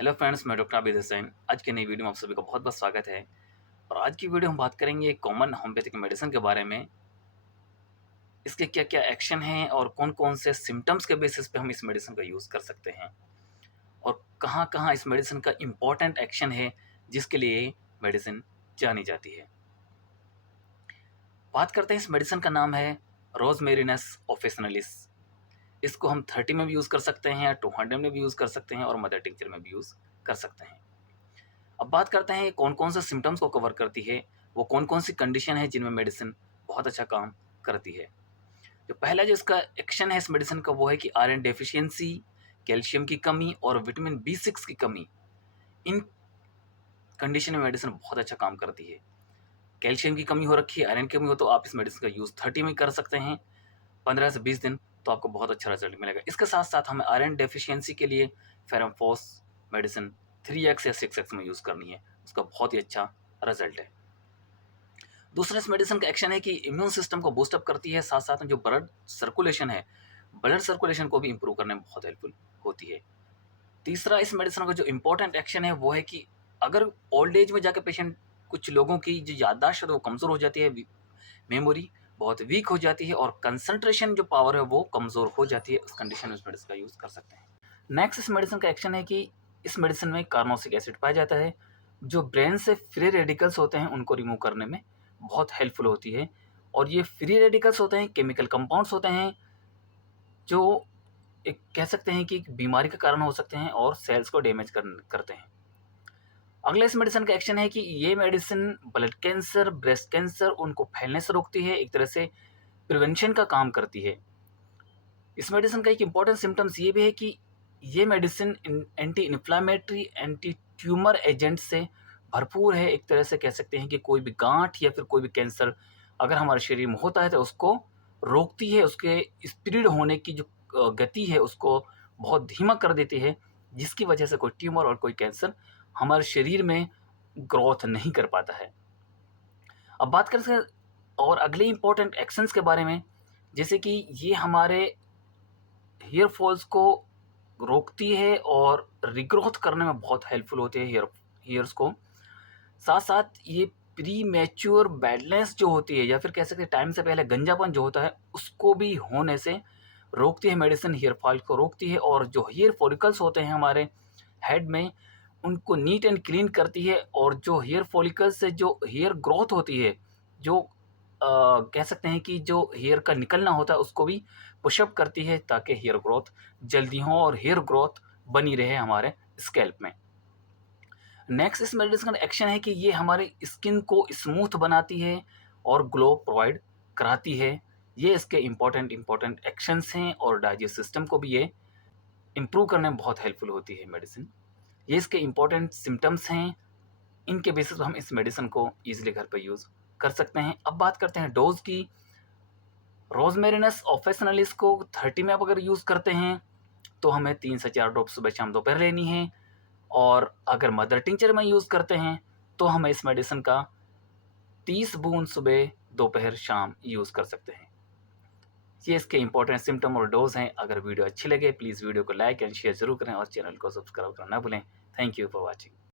Hello friends, मैं doctor Abid Hussain. आज की नई वीडियो में आप सभी का बहुत बहुत स्वागत है। और आज की वीडियो हम बात करेंगे कॉमन होम्योपैथिक मेडिसिन के बारे में। इसके क्या क्या एक्शन हैं और कौन कौन से सिम्टम्स के बेसिस पे हम इस मेडिसिन का यूज़ कर सकते हैं, और कहाँ कहाँ इस मेडिसिन का इम्पोर्टेंट एक्शन है जिसके लिए मेडिसिन जानी जाती है। बात करते हैं, इस मेडिसिन का नाम है रोजमेरिनस ऑफिसिनालिस। इसको हम 30 में भी यूज़ कर सकते हैं, 200 में भी यूज़ कर सकते हैं और मदर टिंचर में भी यूज़ कर सकते हैं। अब बात करते हैं ये कौन-कौन से सिम्पटम्स को कवर करती है, वो कौन-कौन सी कंडीशन है जिनमें मेडिसिन बहुत अच्छा काम करती है। जो पहला जो इसका एक्शन है इस मेडिसिन का, वो है कि आयरन डेफिशिएंसी, कैल्शियम की कमी और विटामिन बी6 की कमी, इन कंडीशन में मेडिसिन बहुत अच्छा काम करती है। कैल्शियम की कमी हो रखी है, आयरन की कमी हो, तो आप इस मेडिसिन का यूज़ 30 में कर सकते हैं, 15 से 20 दिन, तो आपको बहुत अच्छा रिजल्ट मिलेगा। इसके साथ-साथ हमें आयरन डेफिशिएंसी के लिए फेरमफॉस मेडिसिन 3x या 6x में यूज़ करनी है, उसका बहुत ही अच्छा रिजल्ट है। दूसरा इस मेडिसिन का एक्शन है कि इम्यून सिस्टम को बूस्ट अप करती है, साथ-साथ में जो ब्लड सर्कुलेशन है, ब्लड सर्कुलेशन को भी इम्प्रूव करने में बहुत हेल्पफुल होती है। तीसरा इस मेडिसिन का जो इम्पोर्टेंट एक्शन है वो है कि अगर ओल्ड एज में जाके पेशेंट, कुछ लोगों की जो याददाश्त है वो कमज़ोर हो जाती है, मेमोरी बहुत वीक हो जाती है और कंसंट्रेशन जो पावर है वो कमज़ोर हो जाती है, उस कंडीशन में इस मेडिसिन का यूज़ कर सकते हैं। नेक्स्ट इस मेडिसिन का एक्शन है कि इस मेडिसिन में कार्नोसिक एसिड पाया जाता है, जो ब्रेन से फ्री रेडिकल्स होते हैं उनको रिमूव करने में बहुत हेल्पफुल होती है। और ये फ्री रेडिकल्स होते हैं, केमिकल कंपाउंड्स होते हैं, जो एक कह सकते हैं कि एक बीमारी का कारण हो सकते हैं और सेल्स को डैमेज करते हैं। अगला इस मेडिसिन का एक्शन है कि ये medicine blood cancer, breast cancer उनको फैलने से रोकती है, एक तरह से प्रिवेंशन का काम करती है। इस मेडिसिन का एक इम्पॉर्टेंट सिम्टम्स ये भी है कि ये medicine anti inflammatory, anti tumour agent से भरपूर है। एक तरह से कह सकते हैं कि कोई भी गांठ या फिर कोई भी कैंसर अगर हमारे शरीर में होता है तो उसको रोकती है, उसके स्प्रेड होने की जो गति है उसको बहुत धीमा कर देती है, जिसकी वजह से कोई ट्यूमर और कोई कैंसर हमारे शरीर में ग्रोथ नहीं कर पाता है। अब बात करते हैं और अगले इंपॉर्टेंट एक्शंस के बारे में, जैसे कि ये हमारे हेयर फॉल्स को रोकती है और रिग्रोथ करने में बहुत हेल्पफुल होती है हेयर्स को। साथ-साथ ये प्रीमैच्योर बैडनेस जो होती है या फिर कह सकते हैं टाइम से पहले गंजापन जो होता है, उसको भी होने से रोकती है मेडिसिन, हेयर फॉल को रोकती है। और जो हेयर फॉलिकल्स होते हैं हमारे हेड में, उनको नीट एंड क्लीन करती है। और जो हेयर फॉलिकल्स से जो हेयर ग्रोथ होती है, जो कह सकते हैं कि जो हेयर का निकलना होता है उसको भी पुशअप करती है, ताकि हेयर ग्रोथ जल्दी हो और हेयर ग्रोथ बनी रहे हमारे स्कैल्प में। नेक्स्ट इस मेडिसिन का एक्शन है कि ये हमारी स्किन को स्मूथ बनाती है और ग्लो प्रोवाइड कराती है। ये इसके इम्पोर्टेंट एक्शंस हैं और डाइजेस्ट सिस्टम को भी ये इम्प्रूव करने में बहुत हेल्पफुल होती है मेडिसिन। ये इसके इम्पोर्टेंट सिम्टम्स हैं, इनके बेसिस पे हम इस मेडिसिन को ईज़िली घर पे यूज़ कर सकते हैं। अब बात करते हैं डोज़ की। रोज़मेरिनस ऑफ़िसिनालिस को 30 में आप अगर यूज़ करते हैं, तो हमें 3 से 4 ड्रॉप सुबह शाम दोपहर लेनी है। और अगर मदर टिंचर में यूज़ करते हैं, तो हमें इस मेडिसिन का 30 बूंद सुबह, दोपहर, शाम यूज़ कर सकते हैं। ये इसके इंपॉर्टेंट सिम्पटम और डोज़ हैं। अगर वीडियो अच्छी लगे प्लीज़ वीडियो को लाइक एंड शेयर ज़रूर करें और चैनल को सब्सक्राइब करना ना भूलें। Thank you for watching.